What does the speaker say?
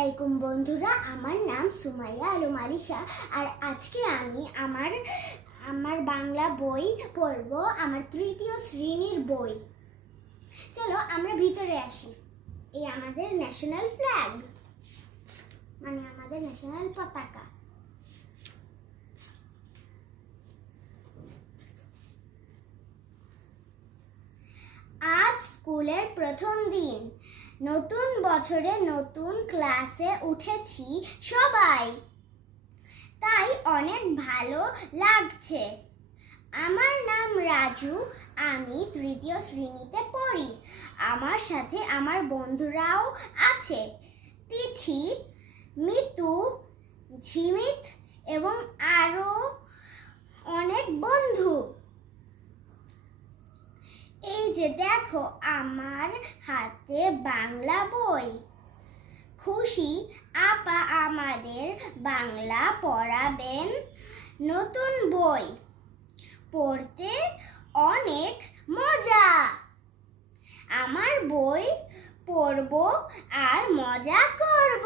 আলাইকুম বন্ধুরা, আমার নাম সুমাইয়া আলম আলিশা। আর আজকে আমি আমার বাংলা বই পড়ব, আমার তৃতীয় শ্রেণীর বই। চলো আমরা ভিতরে আসি। এই আমাদের ন্যাশনাল ফ্ল্যাগ, মানে আমাদের ন্যাশনাল পতাকা। আজ স্কুলের প্রথম দিন, নতুন বছরে নতুন ক্লাসে উঠেছি সবাই, তাই অনেক ভালো লাগছে। আমার নাম রাজু, আমি তৃতীয় শ্রেণীতে পড়ি। আমার সাথে আমার বন্ধুরাও আছে, তিথি, মিতু, ঝিমিত এবং আরো অনেক বন্ধু। এই যে দেখো আমার হাতে বাংলা বই। খুশি আপা আমাদের বাংলা পড়াবেন। নতুন বই পড়তে অনেক মজা। আমার বই পড়ব আর মজা করব।